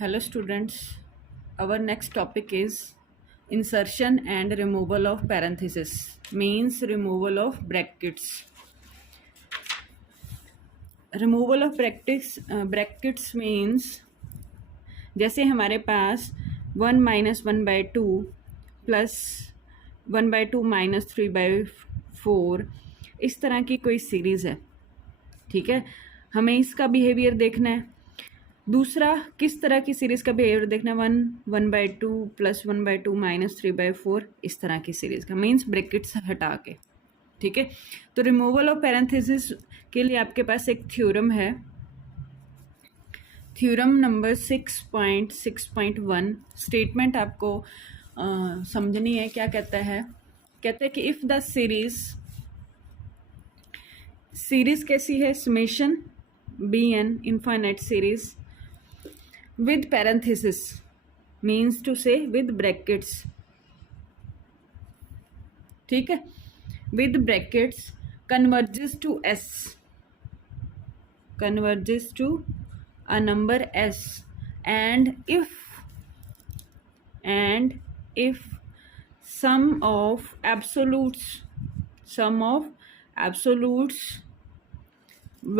Hello students, our next topic is insertion and removal of parenthesis, means removal of brackets. Removal of brackets means जैसे हमारे पास 1 minus 1/2 plus 1/2 minus 3/4 इस तरह की कोई series है, ठीक है। हमें इसका बिहेवियर देखना है। दूसरा, किस तरह की सीरीज़ का बिहेवियर देखना है, 1/2 प्लस 1/2 माइनस 3/4 इस तरह की सीरीज़ का, मीन्स ब्रैकेट्स हटा के, ठीक है। तो रिमूवल ऑफ पैरेंथेसिस के लिए आपके पास एक थ्योरम है, थ्योरम नंबर 6.6.1। स्टेटमेंट आपको समझनी है। क्या कहता है, कहते हैं कि इफ़ द सीरीज़ कैसी है, summation bn infinite series with parenthesis, means to say with brackets, ठीक है, with brackets converges to s, converges to a number s, and if sum of absolutes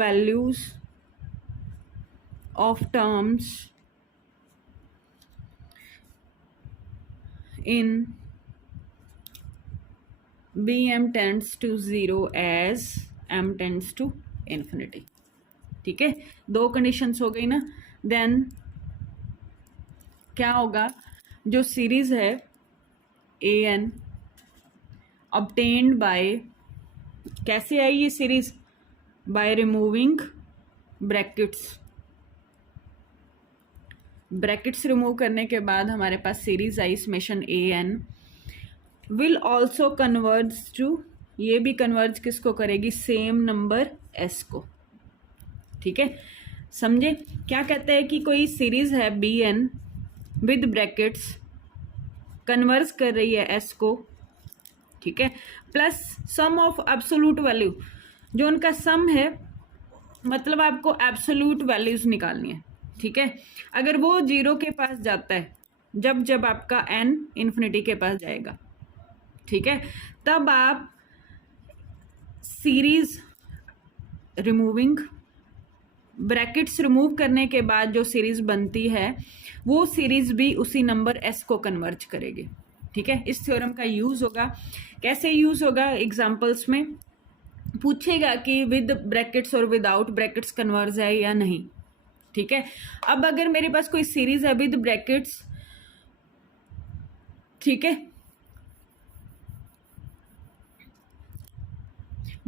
values of terms in bm tends to 0 as m tends to infinity, ठीक है। दो conditions हो गई ना। Then क्या होगा, जो सीरीज है an obtained बाय, कैसे आई ये series, by removing brackets remove करने के बाद हमारे पास सीरीज आई summation an will also converge to, ये भी कन्वर्ज किसको करेगी, सेम नंबर s को, ठीक है। समझे क्या कहते हैं कि कोई सीरीज है bn विद ब्रैकेट्स कन्वर्ज कर रही है s को, ठीक है, plus sum of absolute value, जो उनका सम है, मतलब आपको एब्सोल्यूट वैल्यूज निकालनी है, ठीक है। अगर वो 0 के पास जाता है, जब आपका n इन्फिनिटी के पास जाएगा, ठीक है, तब आप सीरीज रिमूविंग ब्रैकेट्स रिमूव करने के बाद जो सीरीज बनती है वो सीरीज भी उसी नंबर s को कन्वर्ज करेगी, ठीक है। इस थ्योरम का यूज होगा, कैसे यूज होगा, एग्जांपल्स में पूछेगा कि विद ब्रैकेट्स और विदाउट ब्रैकेट्स कन्वर्ज है या नहीं, ठीक है। अब अगर मेरे पास कोई सीरीज है विद ब्रैकेट्स, ठीक है,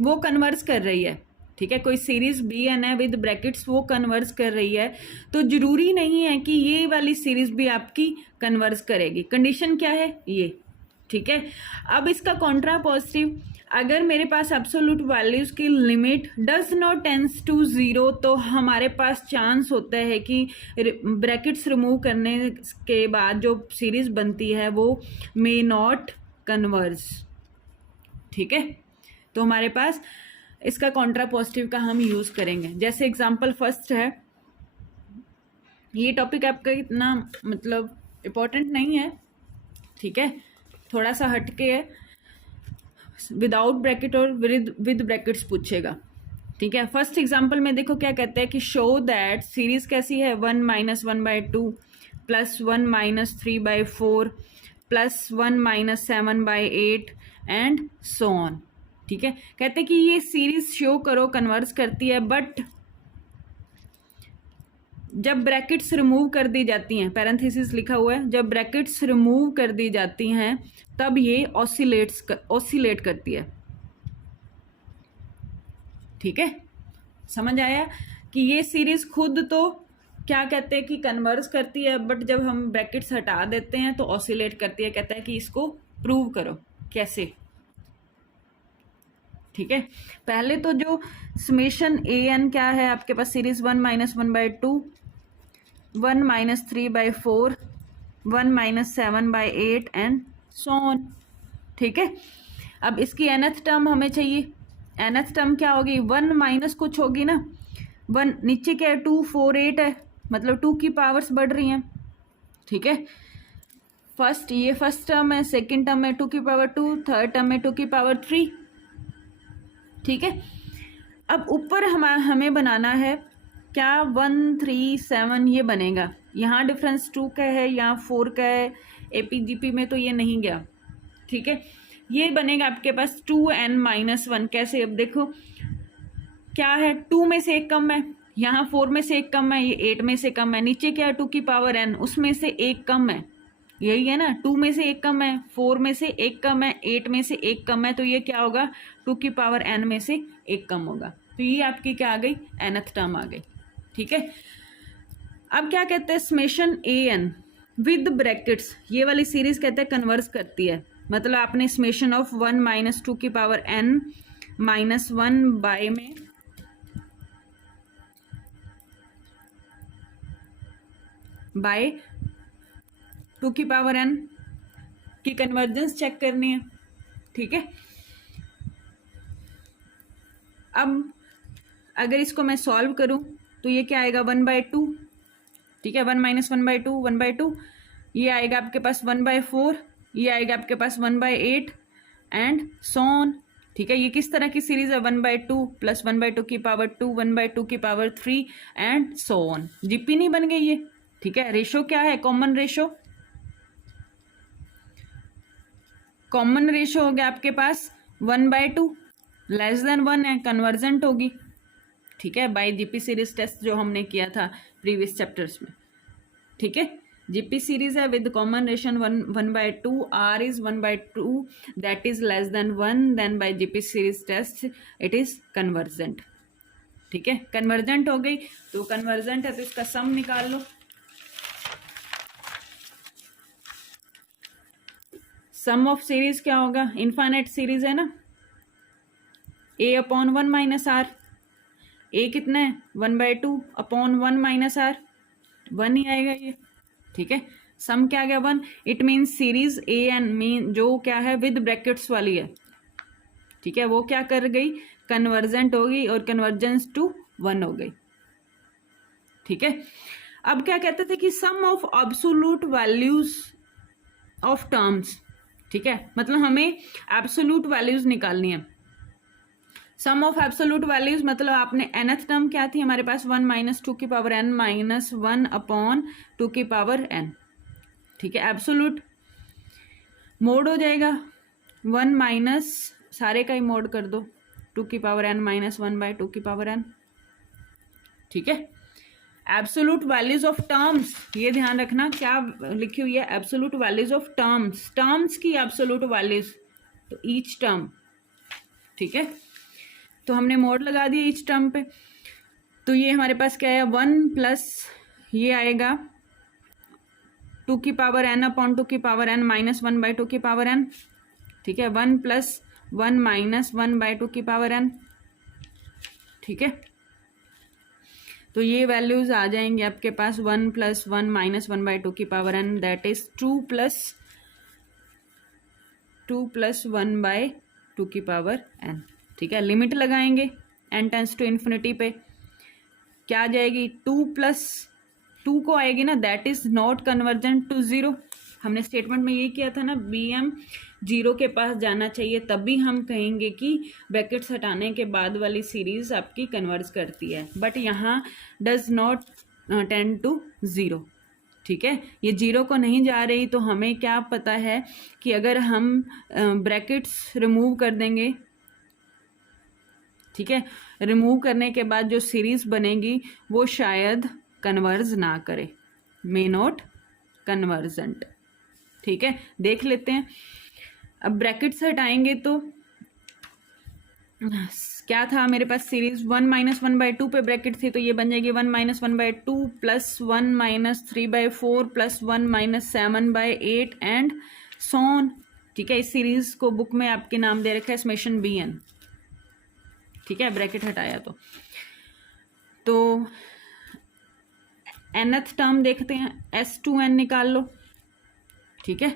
वो कन्वर्ज कर रही है, ठीक है, कोई सीरीज bn है विद ब्रैकेट्स वो कन्वर्ज कर रही है, तो जरूरी नहीं है कि ये वाली सीरीज भी आपकी कन्वर्ज करेगी। कंडीशन क्या है ये, ठीक है। अब इसका कॉन्ट्रा पॉजिटिव, अगर मेरे पास एब्सोल्यूट वैल्यूज की limit does not tends to 0, तो हमारे पास चांस होता है कि ब्रैकेट्स रिमूव करने के बाद जो सीरीज बनती है वो मे नॉट कन्वर्ज, ठीक है। तो हमारे पास इसका कॉन्ट्रा पॉजिटिव का हम यूज करेंगे। जैसे एग्जांपल फर्स्ट है, ये टॉपिक आपका इतना मतलब इम्पोर्टेंट नहीं है, ठीक है, थोड़ा सा हटके है, विदाउट ब्रैकेट और विद ब्रैकेट्स पूछेगा, ठीक है। फर्स्ट एग्जांपल में देखो क्या कहते हैं कि शो दैट सीरीज कैसी है, 1 minus 1/2 plus 1 minus 3/4 plus 1 minus 7/8 and so on, ठीक है। कहते हैं कि ये सीरीज शो करो कन्वर्ज करती है, बट जब ब्रैकेट्स रिमूव कर दी जाती हैं, पैरेंथेसिस लिखा हुआ है, जब ब्रैकेट्स रिमूव कर दी जाती हैं तब ये ऑसिलेट करती है, ठीक है। समझ आया कि ये सीरीज खुद तो क्या कहते हैं कि कन्वर्ज करती है, बट जब हम ब्रैकेट्स हटा देते हैं तो ऑसिलेट करती है। कहता है कि इसको प्रूव करो कैसे, ठीक है। पहले तो जो समेशन an क्या है आपके पास, series 1 minus 1/2 1 minus 3/4 1 minus 7/8 and so on, ठीक है। अब इसकी nth टर्म हमें चाहिए, nth टर्म क्या होगी, 1 माइनस कुछ होगी ना, 1 नीचे क्या है 2 4 8 है, मतलब 2 की पावर्स बढ़ रही हैं, ठीक है। ये फर्स्ट टर्म है, सेकेंड टर्म में 2 की पावर 2, थर्ड टर्म में 2 की पावर 3, ठीक है। अब ऊपर हमें बनाना है क्या, 1 3 7 ये बनेगा। यहाँ डिफरेंस 2 का है, यहाँ 4 का है, एपीजीपी में तो ये नहीं गया, ठीक है। ये बनेगा आपके पास 2n-1। कैसे, अब देखो क्या है, 2 में से एक कम है, यहाँ 4 में से एक कम है, ये 8 में से कम है, नीचे क्या है 2 की पावर n, उसमें से एक कम है, यही है ना, 2 में से एक कम है, 4 में से एक कम है, 8 में से एक कम है, तो ये क्या होगा, 2 की पावर n में से एक कम होगा। तो ये आपकी क्या आ गई, nth टर्म आ गई, ठीक है। अब क्या कहते हैं, समेशन an विद ब्रैकेट्स, ये वाली सीरीज कहते हैं कन्वर्स करती है, मतलब आपने समेशन ऑफ 1 माइनस 2 की पावर n माइनस 1 बाय में बाय 2 की पावर n की कन्वर्जेंस चेक करनी है, ठीक है। अब अगर इसको मैं सॉल्व करूं तो ये क्या आएगा, 1/2, ठीक है, 1 माइनस 1/2, 1/2, ये आएगा आपके पास 1/4, ये आएगा आपके पास 1/8 एंड सो ऑन, ठीक है। ये किस तरह की सीरीज है, 1/2 प्लस 1/2 की पावर 2, 1/2 की power 3 and so on. GP नहीं बन गई ये, ठीक है। रेशो क्या है, कॉमन रेशो, कॉमन रेशो हो गया आपके पास 1/2, लेस देन 1 है, कन्वर्जेंट होगी, ठीक है, बाय जीपी सीरीज टेस्ट जो हमने किया था प्रीवियस चैप्टर्स में, ठीक है। जीपी सीरीज है विद कॉमन रेशन 1/2, r is 1/2, that is less than 1, then by GP series test it is convergent, ठीक है। कन्वर्जेंट हो गई, तो कन्वर्जेंट है तो इसका सम निकाल लो। सम ऑफ सीरीज क्या होगा, इनफाइनाइट सीरीज है ना, a/1 माइनस आर, ए कितना है 1/2 अपॉन 1 माइनस आर, 1 ही आएगा ये, ठीक है। सम क्या आ गया 1, it mean series a n mean जो क्या है विद ब्रैकेट्स वाली है, ठीक है, वो क्या कर गई, कन्वर्जेंट हो गई और कन्वर्जेंस टू 1 हो गई, ठीक है। अब क्या कहते थे कि sum of absolute values of terms, ठीक है, मतलब हमें एब्सोल्यूट वैल्यूज निकालनी है। सम ऑफ एब्सोल्यूट वैल्यूज मतलब आपने nth टर्म क्या थी हमारे पास, 1 माइनस 2 की पावर n माइनस 1 अपॉन 2 की पावर n, ठीक है। एब्सोल्यूट मोड हो जाएगा 1 माइनस, सारे का ही मोड कर दो, 2 की पावर n माइनस 1 बाय 2 की पावर n, ठीक है। एब्सोल्यूट वैल्यूज ऑफ टर्म्स, ये ध्यान रखना क्या लिखी हुई है, absolute values of terms, terms की एब्सोल्यूट वैल्यूज, तो ईच टर्म, ठीक है। तो हमने मोड लगा दिया ईच टर्म पे, तो ये हमारे पास क्या है 1 प्लस ये आएगा 2 की पावर n अपॉन 2 की पावर n माइनस 1 बाय 2 की पावर n, ठीक है। 1 प्लस 1 माइनस 1 बाय 2 की पावर n, ठीक है। तो ये वैल्यूज आ जाएंगे आपके पास 1 प्लस 1 माइनस 1 बाय 2 की power n, that is 2 plus 1 by 2 की पावर n, ठीक है। लिमिट लगाएंगे n टेंस टू इन्फिनिटी पे, क्या आ जाएगी 2 प्लस 2 को आएगी ना, that is not convergent to 0। हमने स्टेटमेंट में ये किया था ना, bm 0 के पास जाना चाहिए, तभी हम कहेंगे कि ब्रैकेट्स हटाने के बाद वाली सीरीज आपकी कन्वर्ज करती है, बट यहाँ डज नॉट टेंड टू 0, ठीक है। ये 0 को नहीं जा रही, तो हमें क्या पता है कि अगर हम ब्रैकेट्स रिमूव कर देंगे, ठीक है, रिमूव करने के बाद जो सीरीज बनेगी वो शायद कन्वर्ज ना करे, मे नॉट कन्वर्जेंट, ठीक है। देख लेते हैं, अब ब्रैकेट्स हटाएंगे तो क्या था मेरे पास सीरीज 1 माइनस 1/2 पे ब्रैकेट थी, तो ये बन जाएगी 1 minus 1/2 plus 1 minus 3/4 plus 1 minus 7/8 and so on, ठीक है। इस सीरीज को बुक में आपके नाम दे रखा है समेशन bn, ठीक है, ब्रैकेट हटाया तो nth टर्म देखते हैं, s2n निकाल लो, ठीक है।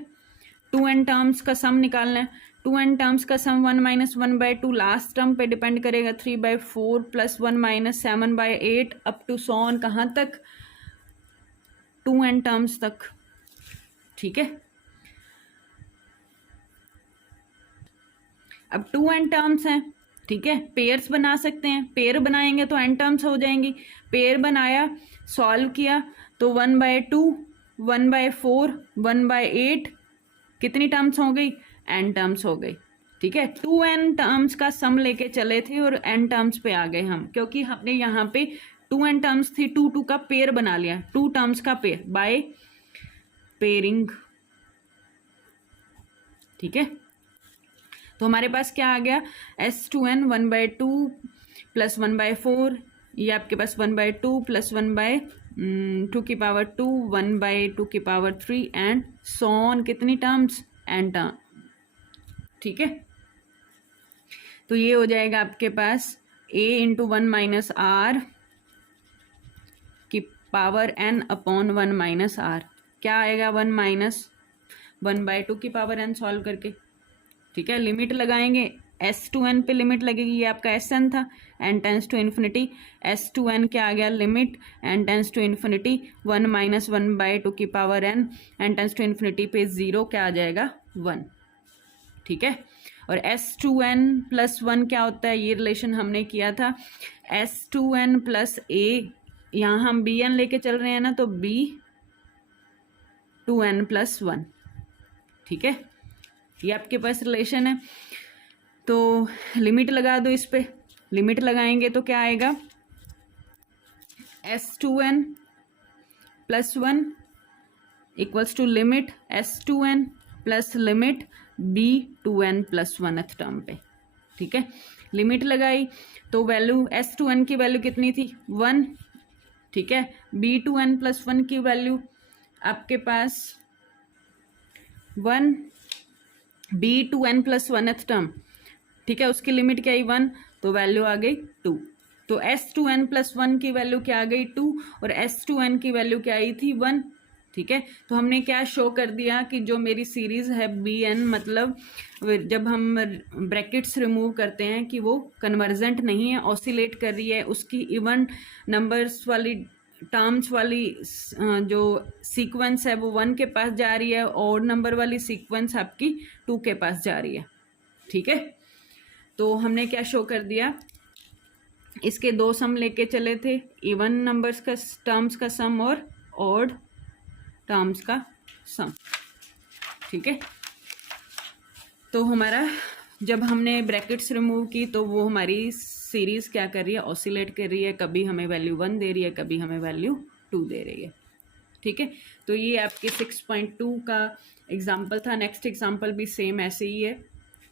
2n टर्म्स का सम निकालना है, 2n टर्म्स का सम 1 माइनस 1/2 लास्ट टर्म पे डिपेंड करेगा, 3/4 plus 1 minus 7/8 up to so on, कहाँ तक 2n टर्म्स तक, ठीक है। अब 2n टर्म्स हैं, ठीक है, पेयर्स बना सकते हैं, पेयर बनाएंगे तो n टर्म्स हो जाएंगी। पेयर बनाया, सॉल्व किया तो 1/2, 1/4, 1/8 कितनी टर्म्स हो गई, n टर्म्स हो गई, ठीक है। 2n टर्म्स का सम लेके चले थे और n टर्म्स पे आ गए हम, क्योंकि हमने यहाँ पे 2n टर्म्स थी, 2 का पेयर बना लिया, 2 टर्म्स का पेयर बाय पेयरिंग, ठीक है। तो हमारे पास क्या आ गया, S2n 1/2 प्लस 1/4, ये आपके पास 1/2 प्लस 1/2 की पावर 2, 1/2 की पावर 3 एंड सो ऑन, कितनी टर्म्स, n टर्म, ठीक है। तो ये हो जाएगा आपके पास a इंटू 1 माइनस आर की power n upon 1 minus r, क्या आएगा 1 माइनस 1/2 की पावर n सॉल्व करके, ठीक है। लिमिट लगाएंगे, S2n पे लिमिट लगेगी, ये आपका Sn था, n tends to infinity, S2n क्या आ गया, limit n tends to infinity 1 minus 1/2 की power n tends to infinity पे 0 क्या आ जाएगा 1, ठीक है। और S2n प्लस 1 क्या होता है, ये रिलेशन हमने किया था, S2n प्लस a, यहाँ हम bn लेके चल रहे हैं ना, तो b 2n प्लस 1, ठीक है, ये आपके पास रिलेशन है। तो लिमिट लगा दो, इस पे लिमिट लगाएंगे तो क्या आएगा, S2n plus 1 equals to limit S2n plus limit b 2n plus 1th term पे, ठीक है। लिमिट लगाई तो वैल्यू S2n की वैल्यू कितनी थी 1, ठीक है। b 2n प्लस 1 की वैल्यू आपके पास 1, b 2n plus 1th term, ठीक है, उसकी लिमिट क्या आई 1, तो वैल्यू आ गई 2। तो S2n प्लस 1 की वैल्यू क्या आ गई 2 और S2n की वैल्यू क्या आई थी 1, ठीक है। तो हमने क्या शो कर दिया कि जो मेरी सीरीज है bn, मतलब जब हम ब्रैकेट्स रिमूव करते हैं कि वो कन्वर्जेंट नहीं है, ऑसिलेट कर रही है, उसकी इवन नंबर्स वाली टर्म्स वाली जो सीक्वेंस है वो 1 के पास जा रही है, और नंबर वाली सीक्वेंस आपकी 2 के पास जा रही है, ठीक है। तो हमने क्या शो कर दिया, इसके 2 सम लेके चले थे, इवन नंबर्स का टर्म्स का सम और ऑड टर्म्स का सम, ठीक है। तो हमारा जब हमने ब्रैकेट्स रिमूव की तो वो हमारी सीरीज क्या कर रही है, ऑसिलेट कर रही है, कभी हमें वैल्यू 1 दे रही है, कभी हमें वैल्यू 2 दे रही है, ठीक है। तो ये आपके 6.2 का एग्जाम्पल था। नेक्स्ट एग्जाम्पल भी सेम ऐसे ही है,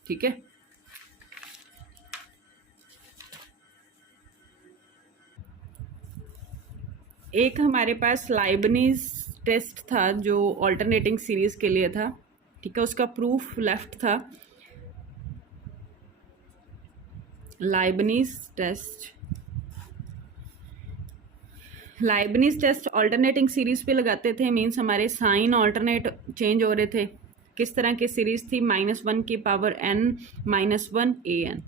ठीक है। एक हमारे पास लाइबनीज टेस्ट था जो ऑल्टरनेटिंग सीरीज के लिए था, ठीक है, उसका प्रूफ लेफ्ट था। लाइबनीज टेस्ट ऑल्टरनेटिंग सीरीज पे लगाते थे, मीन्स हमारे साइन ऑल्टरनेट चेंज हो रहे थे। किस तरह की सीरीज थी, -1 की पावर n -1 an,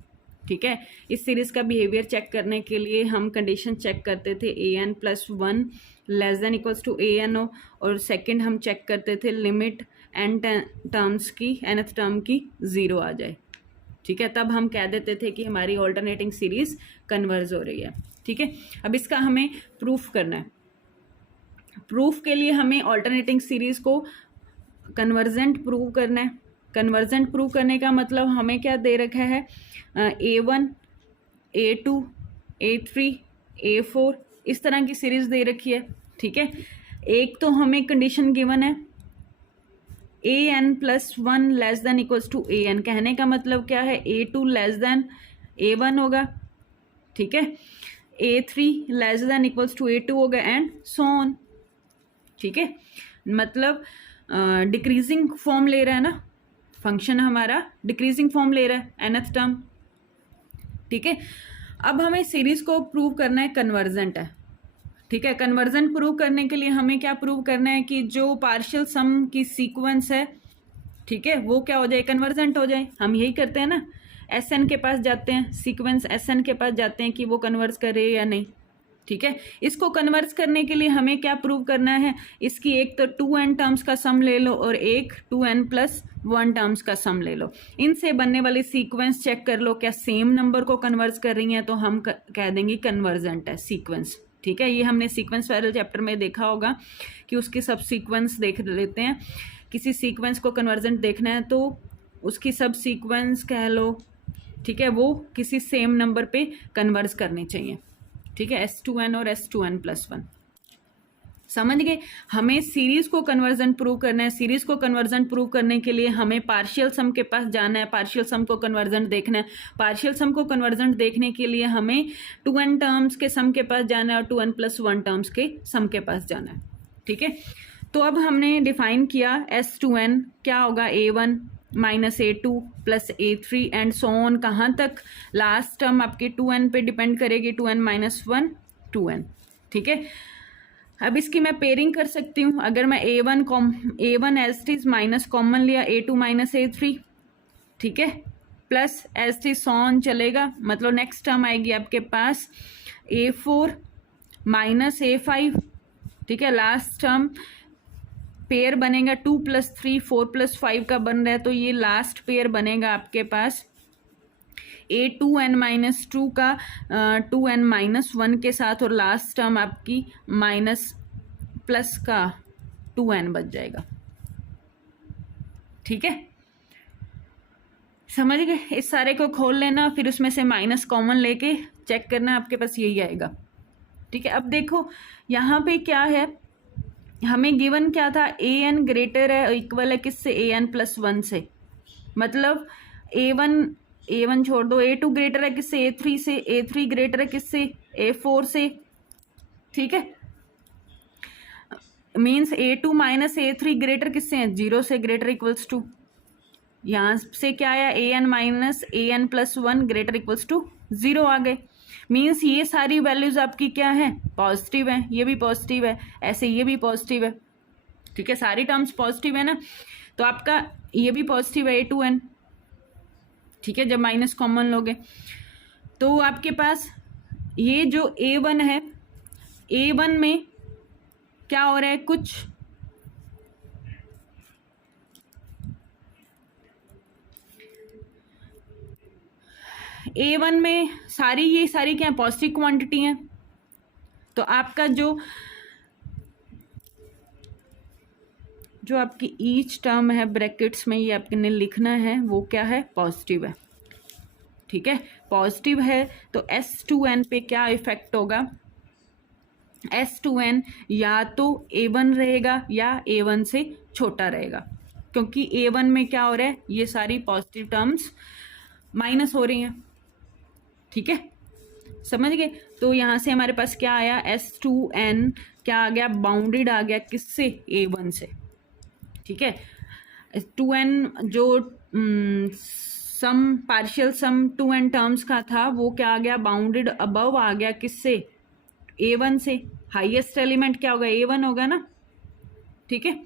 ठीक है। इस सीरीज का बिहेवियर चेक करने के लिए हम कंडीशन चेक करते थे an plus 1 less than equals to an हो, और सेकंड हम चेक करते थे लिमिट n टर्म्स की nth टर्म की 0 आ जाए, ठीक है। तब हम कह देते थे कि हमारी ऑल्टरनेटिंग सीरीज कन्वर्ज हो रही है, ठीक है। अब इसका हमें प्रूफ करना है। प्रूफ के लिए हमें ऑल्टरनेटिंग सीरीज को कन्वर्जेंट प्रूव करना है। कन्वर्जेंट प्रूव करने का मतलब हमें क्या दे रखा है, A1 A2 A3 A4 इस तरह की सीरीज दे रखी है, ठीक है। एक तो हमें कंडीशन गिवन है an plus 1 less than equals to an, कहने का मतलब क्या है, A2 लेस देन A1 होगा, ठीक है, A3 less than equals to A2 होगा एंड सो ऑन, ठीक है। मतलब डिक्रीजिंग फॉर्म ले रहा है ना, फंक्शन हमारा डिक्रीजिंग फॉर्म ले रहा है nth टर्म, ठीक है। अब हमें सीरीज को प्रूव करना है कन्वर्जेंट है, ठीक है। कन्वर्जेंट प्रूव करने के लिए हमें क्या प्रूव करना है कि जो पार्शियल सम की सीक्वेंस है, ठीक है, वो क्या हो जाए, कन्वर्जेंट हो जाए। हम यही करते हैं ना, Sn के पास जाते हैं, सीक्वेंस Sn के पास जाते हैं कि वो कन्वर्ज करे या नहीं, ठीक है। इसको कन्वर्स करने के लिए हमें क्या प्रूव करना है, इसकी एक तो 2n टर्म्स का सम ले लो और एक 2n+1 टर्म्स का सम ले लो। इनसे बनने वाली सीक्वेंस चेक कर लो, क्या सेम नंबर को कन्वर्स कर रही हैं, तो हम कह देंगे कन्वर्जेंट है सीक्वेंस। ठीक है, ये हमने सीक्वेंस वाले चैप्टर में देखा होगा कि उसकी सब सीक्वेंस देख लेते हैं। किसी सीक्वेंस को कन्वर्जेंट देखना है तो उसकी सब सीक्वेंस कह लो, ठीक है, वो किसी सेम नंबर पे कन्वर्स करनी चाहिए। ठीक है, S2n और S2n+1 समझ गए। हमें सीरीज को कन्वर्जन प्रूव करना है। सीरीज को कन्वर्जन प्रूव करने के लिए हमें पार्शियल सम के पास जाना है, पार्शियल सम को कन्वर्जन देखना है। पार्शियल सम को कन्वर्जन देखने के लिए हमें 2n टर्म्स के सम के पास जाना है और 2n+1 टर्म्स के सम के पास जाना है। ठीक है, तो अब हमने डिफाइन किया S2n क्या होगा, A1 minus A2 plus A3 and so on, कहाँ तक, लास्ट टर्म आपकी 2n पे डिपेंड करेगी, 2n-1 2n। ठीक है, अब इसकी मैं पेयरिंग कर सकती हूँ। अगर मैं A1 as it is minus common लिया, A2 माइनस A3, ठीक है, plus as it is so on चलेगा, मतलब नेक्स्ट टर्म आएगी आपके पास A4 माइनस A5। ठीक है, लास्ट टर्म पेयर बनेगा 2 + 3 4 + 5 का बन रहा है, तो ये लास्ट पेयर बनेगा आपके पास A2n-2 का 2n-1 के साथ, और लास्ट टर्म आपकी माइनस प्लस का 2n बच जाएगा। ठीक है, समझ गए। इस सारे को खोल लेना, फिर उसमें से माइनस कॉमन लेके चेक करना, आपके पास यही आएगा। ठीक है, अब देखो यहाँ पे क्या है, हमें गिवन क्या था, an ग्रेटर है इक्वल है किससे, an+1 से, मतलब A1 छोड़ दो, A2 ग्रेटर है किससे, A3 से, A3 ग्रेटर है किससे, A4 से। ठीक है, means A2 minus A3 greater किससे है, 0 से, ग्रेटर इक्वल्स टू, यहाँ से क्या आया, an-an+1 ग्रेटर इक्वल्स टू 0 आ गए। मीन्स ये सारी वैल्यूज आपकी क्या है, पॉजिटिव है, ये भी पॉजिटिव है, ऐसे ये भी पॉजिटिव है। ठीक है, सारी टर्म्स पॉजिटिव है ना, तो आपका ये भी पॉजिटिव है A2n। ठीक है, जब माइनस कॉमन लोगे तो आपके पास ये जो A1 है, A1 में क्या हो रहा है, कुछ A1 में ये सारी क्या पॉजिटिव क्वांटिटी है, तो आपका जो आपकी ईच टर्म है ब्रैकेट्स में, ये आपने लिखना है, वो क्या है, पॉजिटिव है। ठीक है, पॉजिटिव है तो S2n पे क्या इफेक्ट होगा, S2n या तो A1 रहेगा या A1 से छोटा रहेगा, क्योंकि A1 में क्या हो रहा है, ये सारी पॉजिटिव टर्म्स माइनस हो रही हैं। ठीक है, समझ गए। तो यहाँ से हमारे पास क्या आया, S2n क्या आ गया, बाउंडेड आ गया किससे, A1 से। ठीक है, 2n जो सम पार्शियल सम 2n टर्म्स का था, वो क्या आ गया, बाउंडेड अबव आ गया किससे, A1 से। हाईएस्ट एलिमेंट क्या होगा, A1 होगा ना। ठीक है,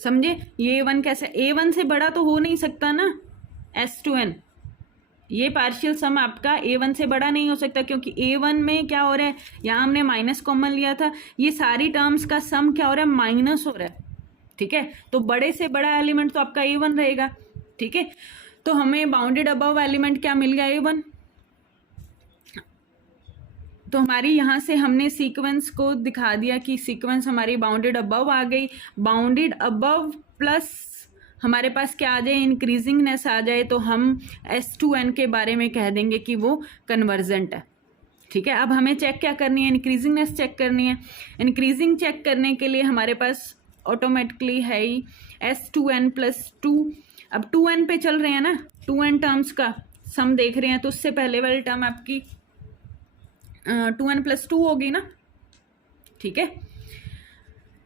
समझे, ये A1 कैसे, A1 से बड़ा तो हो नहीं सकता ना S2n, ये पार्शियल सम आपका A1 से बड़ा नहीं हो सकता, क्योंकि A1 में क्या हो रहा है, यहाँ हमने माइनस कॉमन लिया था, ये सारी टर्म्स का सम क्या हो रहा है, माइनस हो रहा है। ठीक है, तो बड़े से बड़ा एलिमेंट तो आपका A1 रहेगा। ठीक है, तो हमें बाउंडेड अबव एलिमेंट क्या मिल गया, A1। तो हमारी यहाँ से हमने सीक्वेंस को दिखा दिया कि सीक्वेंस हमारी बाउंडेड अबव आ गई। बाउंडेड अबव प्लस हमारे पास क्या आ जाए, इंक्रीजिंगनेस आ जाए, तो हम S2n के बारे में कह देंगे कि वो कन्वर्जेंट है। ठीक है, अब हमें चेक क्या करनी है, इंक्रीजिंगनेस चेक करनी है। इंक्रीजिंग चेक करने के लिए हमारे पास ऑटोमेटिकली है ही S2n+2। अब 2n पे चल रहे हैं ना, 2n टर्म्स का सम देख रहे हैं, तो उससे पहले वाली टर्म आपकी 2n+2 होगी ना। ठीक है,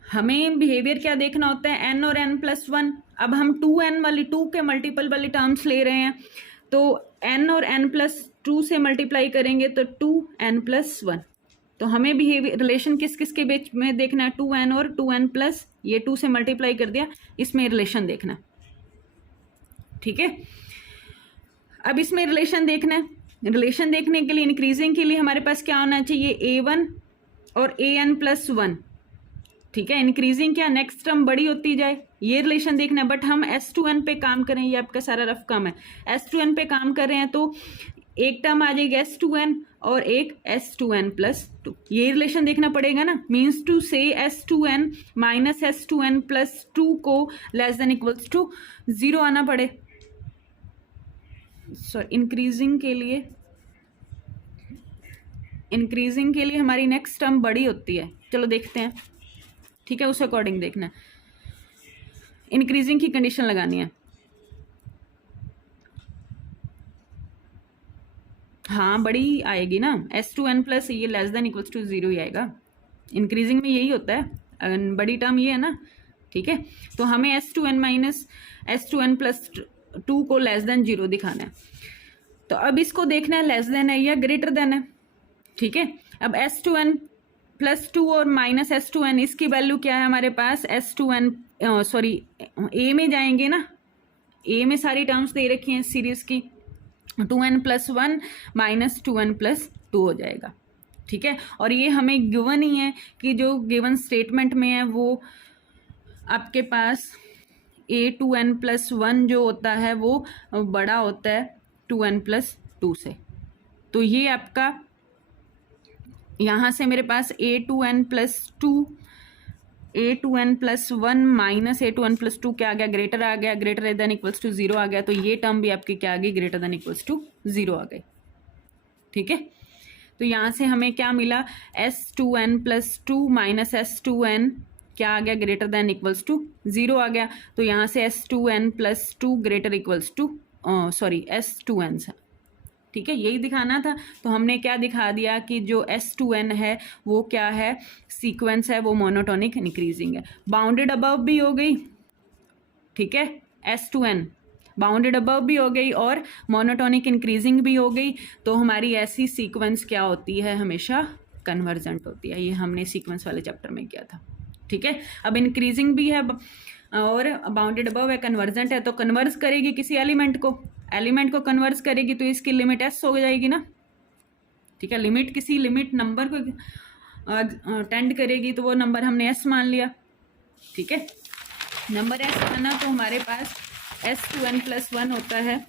हमें बिहेवियर क्या देखना होता है, n और n+1। अब हम 2n वाली 2 के मल्टीपल वाली टर्म्स ले रहे हैं, तो n और n+2 से मल्टीप्लाई करेंगे तो 2n+1। तो हमें बिहेवियर रिलेशन किस किस के बीच में देखना है, 2n और 2n+, ये 2 से मल्टीप्लाई कर दिया, इसमें रिलेशन देखना। ठीक है, अब इसमें रिलेशन देखना है, रिलेशन देखने के लिए इंक्रीजिंग के लिए हमारे पास क्या होना चाहिए, A1 और AN+1, ठीक है। इंक्रीजिंग क्या, नेक्स्ट टर्म बड़ी होती जाए, ये रिलेशन देखना है। बट हम S2N पे काम करें, ये आपका सारा रफ काम है, S2N पे काम कर रहे हैं, तो एक टर्म आ जाएगी S2N और एक S2N+2, ये रिलेशन देखना पड़ेगा ना। मीन्स टू से S2N माइनस S2N+2 को लेस देन इक्वल्स टू 0 आना पड़े। सॉरी, इंक्रीजिंग के लिए हमारी नेक्स्ट टर्म बड़ी होती है, चलो देखते हैं, ठीक है, उस अकॉर्डिंग देखना है। इंक्रीजिंग की कंडीशन लगानी है, हाँ बड़ी आएगी ना, S2N+ ये लेस देन इक्वल्स टू 0 ही आएगा। इंक्रीजिंग में यही होता है, बड़ी टर्म ये है ना, ठीक है। तो हमें S2N माइनस S2N+2 को लेस देन 0 दिखाना है। तो अब इसको देखना है लेस देन है या ग्रेटर देन है, ठीक है। अब S2N+2 और माइनस S2N, इसकी वैल्यू क्या है हमारे पास, S2N सॉरी A में जाएंगे ना, A में सारी टर्म्स दे रखी हैं सीरीज की, 2N+1 माइनस 2N+2 हो जाएगा, ठीक है। और ये हमें गिवन ही है कि जो गिवन स्टेटमेंट में है वो आपके पास A2N+1 जो होता है वो बड़ा होता है 2N+2 से। तो ये आपका यहाँ से मेरे पास A2N+1 माइनस A2N+2 क्या आ गया, ग्रेटर आ गया, ग्रेटर देन इक्वल्स टू 0 आ गया। तो ये टर्म भी आपकी क्या आ गई, ग्रेटर देन इक्वल्स टू 0 आ गई, ठीक है। तो यहाँ से हमें क्या मिला, S2N+2 माइनस S2N क्या आ गया, ग्रेटर देन इक्वल्स टू 0 आ गया। तो यहाँ से S2N+2 greater equals to S2N, ठीक है, यही दिखाना था। तो हमने क्या दिखा दिया कि जो S2N है वो क्या है, सीक्वेंस है, वो मोनोटोनिक इंक्रीजिंग है। बाउंडेड अबव भी हो गई, ठीक है, S2N बाउंडेड अबव भी हो गई और मोनोटोनिक इंक्रीजिंग भी हो गई। तो हमारी ऐसी सीक्वेंस क्या होती है, हमेशा कन्वर्जेंट होती है। ये हमने सीक्वेंस वाले चैप्टर में किया था, ठीक है। अब इंक्रीजिंग भी है और बाउंडेड अबव है, कन्वर्जेंट है, तो कन्वर्स करेगी किसी एलिमेंट को कन्वर्स करेगी, तो इसकी लिमिट S हो जाएगी ना, ठीक है। लिमिट किसी लिमिट नंबर को टेंड करेगी, तो वो नंबर हमने S मान लिया, ठीक है। नंबर S माना तो हमारे पास S2N+1 होता है,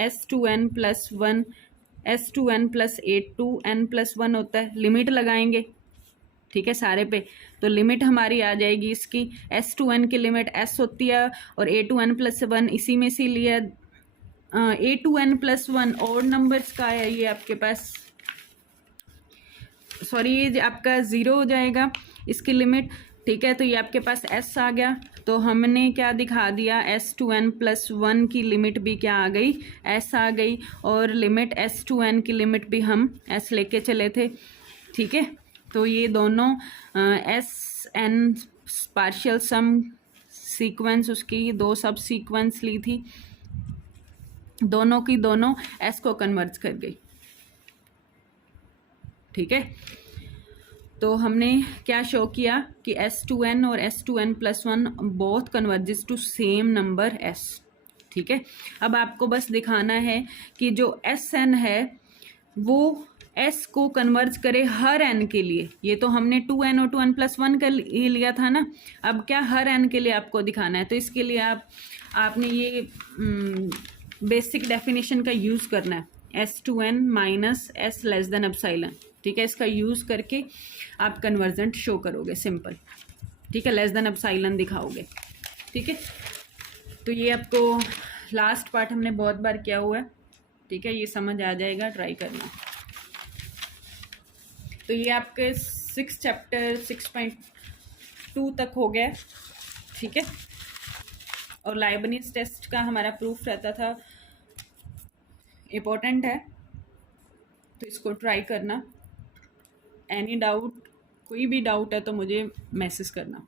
S2N+1 S2N+A2N+1 होता है। लिमिट लगाएंगे, ठीक है, सारे पे, तो लिमिट हमारी आ जाएगी इसकी, S2N की लिमिट S होती है और A2N+1 इसी में से लिया। A2N+1 और नंबर्स का है ये आपके पास, सॉरी ये आपका 0 हो जाएगा इसकी लिमिट, ठीक है। तो ये आपके पास S आ गया। तो हमने क्या दिखा दिया, S2N+1 की लिमिट भी क्या आ गई, S आ गई, और लिमिट S2N की लिमिट भी हम S लेके चले थे, ठीक है। तो ये दोनों SN पार्शियल सम सीक्वेंस, उसकी दो सब सीक्वेंस ली थी, दोनों की दोनों S को कन्वर्ज कर गई, ठीक है। तो हमने क्या शो किया कि S2N और S2N+1 both converges to same number S, ठीक है। अब आपको बस दिखाना है कि जो SN है वो S को कन्वर्ज करे हर N के लिए। ये तो हमने 2N और 2N+1 का लिया था ना, अब क्या हर N के लिए आपको दिखाना है। तो इसके लिए आपने ये बेसिक डेफिनेशन का यूज़ करना है, S2N minus S less than epsilon, ठीक है। इसका यूज़ करके आप कन्वर्जेंट शो करोगे, सिंपल, ठीक है, लेस देन एप्सिलॉन दिखाओगे, ठीक है। तो ये आपको लास्ट पार्ट हमने बहुत बार किया हुआ है, ठीक है, ये समझ आ जाएगा, ट्राई करना। तो ये आपके 6 चैप्टर 6.2 तक हो गया, ठीक है। और लाइबनिज टेस्ट का हमारा प्रूफ रहता था, इम्पोर्टेंट है, तो इसको ट्राई करना। एनी डाउट, कोई भी डाउट है तो मुझे मैसेज करना।